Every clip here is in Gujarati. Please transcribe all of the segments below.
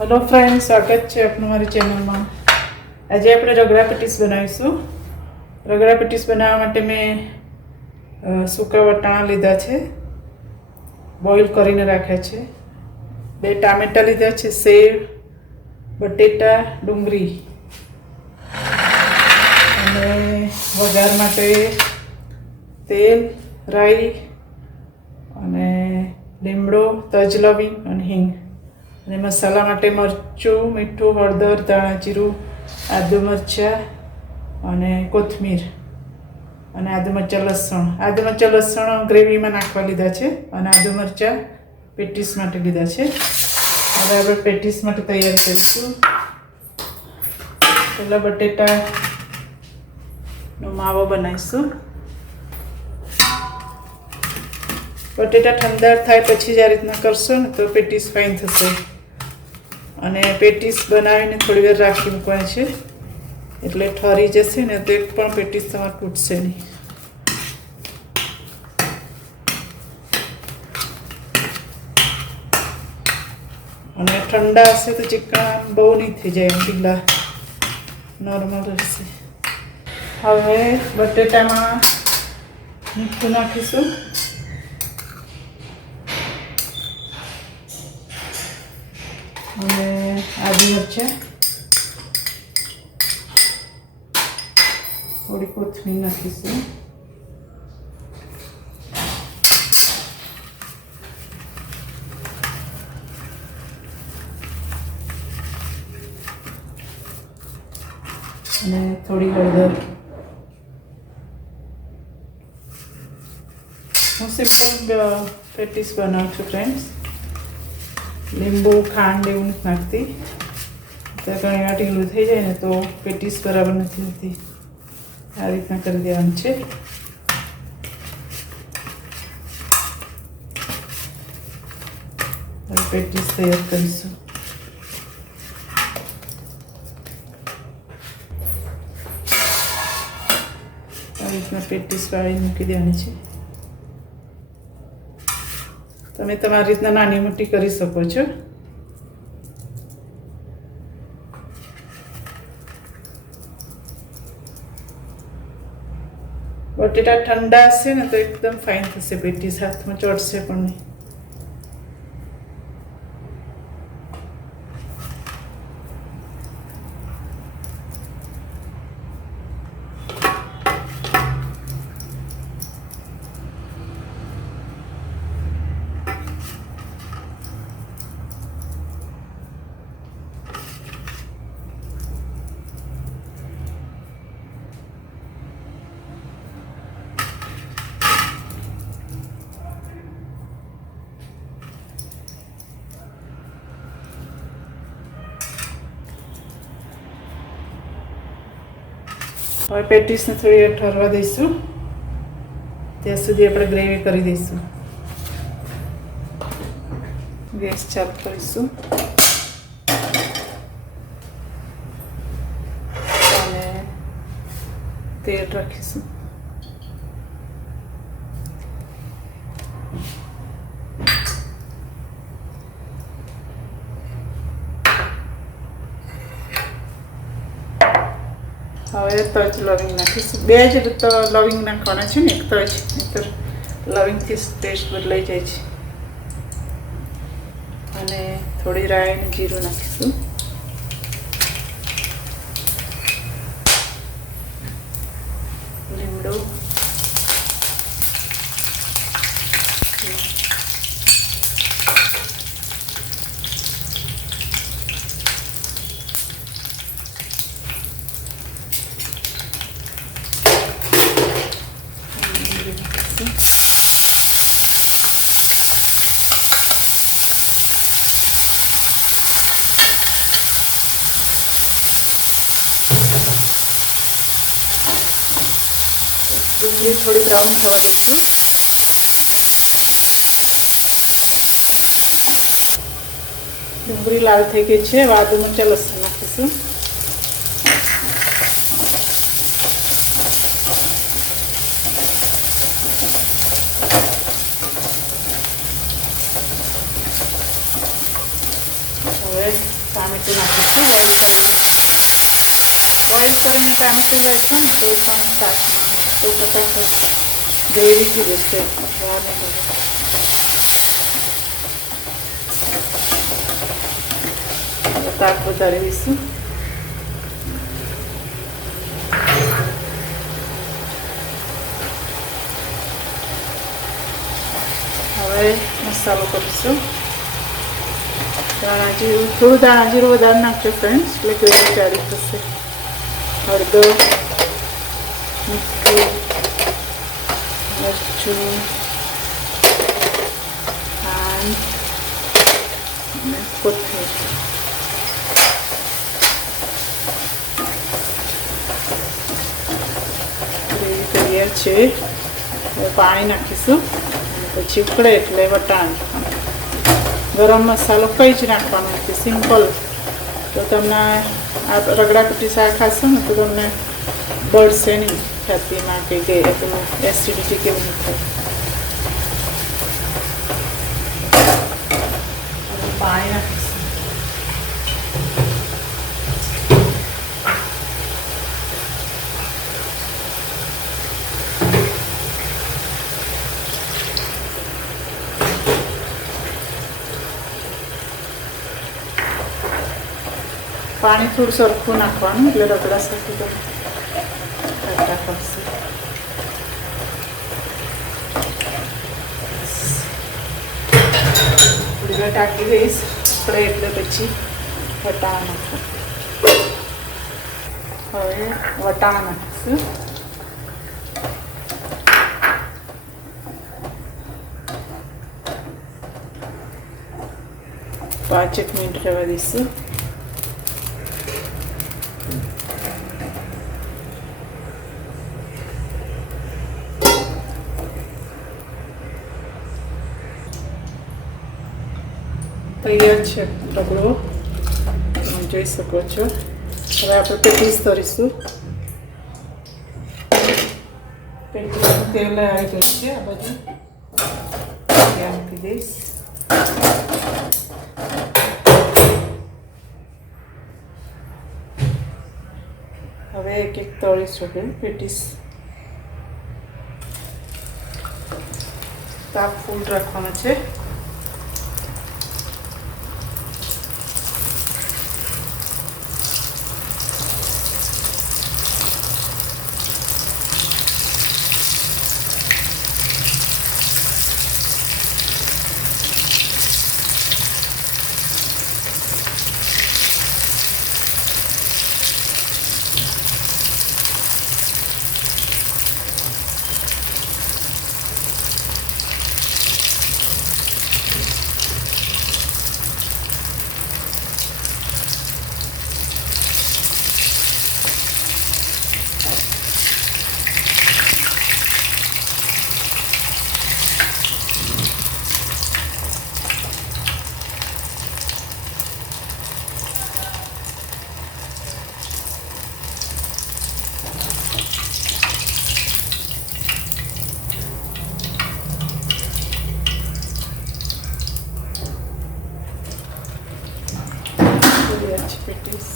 हेलो फ्रेंड्स, स्वागत है अपने मारी चेनल में। आज આપણે રગડા પેટીસ બનાવીશું। રગડા પેટીસ બનાવવા માટે મેં સૂકા વટાણા લીધા છે, બોઇલ કરીને રાખ્યા છે। 2 ટામેટા લીધા છે, સેવ, બટેટા, ડુંગળી અને વઘાર માટે તેલ, રાઈ અને લીમડો, તજ, લવિંગ અને હિંગ। અને મસાલા માટે મરચું, મીઠું, હળદર, ધાણા જીરું, આદુ મરચાં અને કોથમીર અને આદુ મરચાં લસણ ગ્રેવીમાં નાખવા લીધા છે અને આદુ મરચાં પેટીસ માટે લીધા છે। હવે આપણે પેટીસ માટે તૈયારી કરીશું। પહેલાં બટેટાનો માવો બનાવીશું। બટેટા ઠંડા થાય પછી જ આ રીતના કરશો ને તો પેટીસ ફાઇન થશે। અને પેટીસ બનાવીને થોડી વાર રાખી મૂકવાની છે, એટલે ઠરી જશે ને તો એક પણ પેટીસ તમારે તૂટશે નહીં। અને ઠંડા હશે તો ચીકણા બહુ નહીં થઈ જાય, ઢીલા નોર્મલ રહેશે। હવે બટેટામાં મીઠું નાખીશું, અને આદુ મરચાં, થોડી કોથમીર નાખીશું, અને થોડી હળદર। હું સિમ્પલ પેટીસ બનાવું છું ફ્રેન્ડ્સ, લીંબુ, ખાંડ એવું નથી નાખતી, તો ઘણી વાર ઢીલું થઈ જાય ને તો પેટીસ બરાબર નથી હોતી। આ રીતના કરી દેવાનું છે। હવે પેટીસ તૈયાર કરીશું। આ રીતના પેટીસ વાળી મૂકી દેવાની છે। તમે તમારી રીતના નાની મોટી કરી શકો છો। બટેટા ઠંડા હશે ને તો એકદમ ફાઇન થશે પેટીસ, હાથમાં ચોટશે પણ નહીં। હવે પેટીસને થોડી વાર ઠરવા દઈશું, ત્યાં સુધી આપણે ગ્રેવી કરી દઈશું। ગેસ ચાલુ કરીશું અને તેલ રાખીશું। હવે તજ, લવિંગ નાખીશું। 2 જ લવિંગ નાખવાના છે ને, એક તજ, નહીંતર લવિંગથી ટેસ્ટ બદલાઈ જાય છે। અને થોડી રાઈ અને જીરું નાખીશું, લીમડો, ડુંગળી થોડી બ્રાઉન થવા દઈશું। ડુંગળી લાલ થઈ ગઈ છે, આદુ મરચાં, લસણ નાખીશું। હવે ટામેટું નાખીશું બોઇલ કરીને ટામેટું લઈશું ને તો પણ શાકમાં તો ફટાફટ ગ્રેવી થઈ જશે વાર નહીં લાગે. શાક વધારી દઈશું. હવે મસાલો કરીશું. દાણા જીરું, થોડું દાણા જીરું વધારે નાખજો ફ્રેન્ડ્સ, એટલે ગ્રેવી સારી થશે. હળદર, મીઠું, મરચું, ખાંડ અને કોથમીર. ગ્રેવી તૈયાર છે. હવે પાણી નાખીશું. પછી ઉકળે એટલે વટાણ. ગરમ મસાલો કંઈ જ નાખવાનો નથી, સિમ્પલ. તો તમને આ રગડા પટ્ટી શાક ખાશો ને તો તમને બળશે નહીં છાતીમાં કે પેલું એસિડિટી કેવું નહીં થાય. પાણી નાખીશું. પાણી થોડું સરખું નાખવાનું એટલે રગડા સાથે તો ખાટા પડશે. થોડી ટાંકી દઈશ આપણે એટલે પછી વટાણા નાખો. હવે વટાણા નાખીશું. 5 મિનિટ રહેવા દઈશું. તૈયાર છે રગડો, તમે જોઈ શકો છો. હવે આપણે પેટીસ તરીશું. પેટીસનું તેલ આવી ગયું છે. આ બધું મૂકી દઈશ. હવે એક એક તળીશું પેટીસ. તાપ ફૂલ રાખવાનો છે. પેટીસ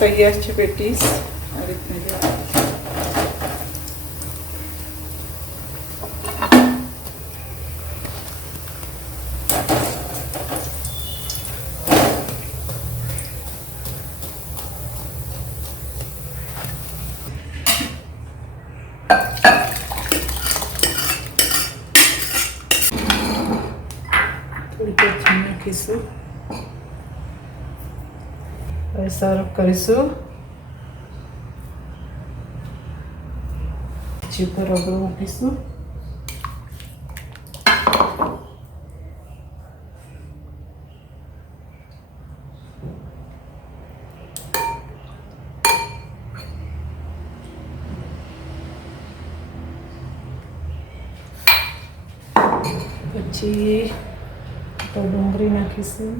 તૈયાર છે. પેટીસ આ રીતના નાખીશું. હવે સર્વ કરીશું. પછી ઉપર રગડો મૂકીશું. પછી તો ડુંગળી નાખીશું.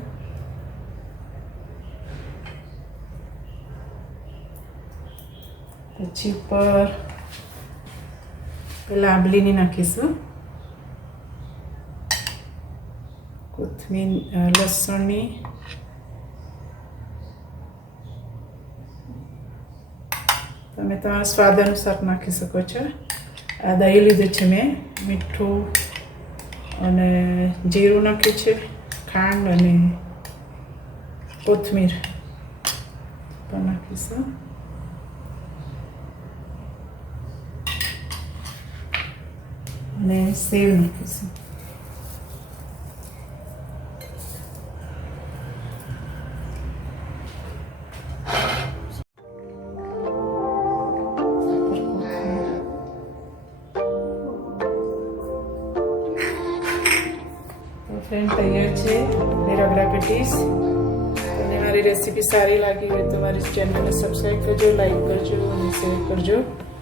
પછી ઉપર પેલા આંબલીની નાખીશું, કોથમીર, લસણની, તમે તમારા સ્વાદ અનુસાર નાખી શકો છો. આ દહીં લીધું છે મેં, મીઠું અને જીરું નાખ્યું છે, ખાંડ અને કોથમીર પણ નાખીશું. અને સેવ નાખીશું. ફ્રેન્ડ તૈયાર છે રગડા પેટીસ. તમને મારી રેસીપી સારી લાગી હોય તો મારી ચેનલને સબસ્ક્રાઈબ કરજો, લાઈક કરજો અને શેર કરજો.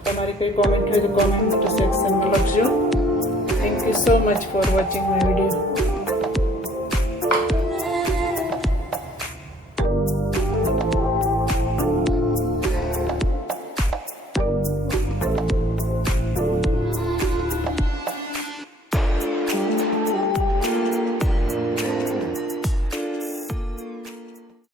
તમારી કોઈ કોમેન્ટ હોય તો કોમેન્ટ સેક્શનમાં લખજો. Thank you so much for watching my video.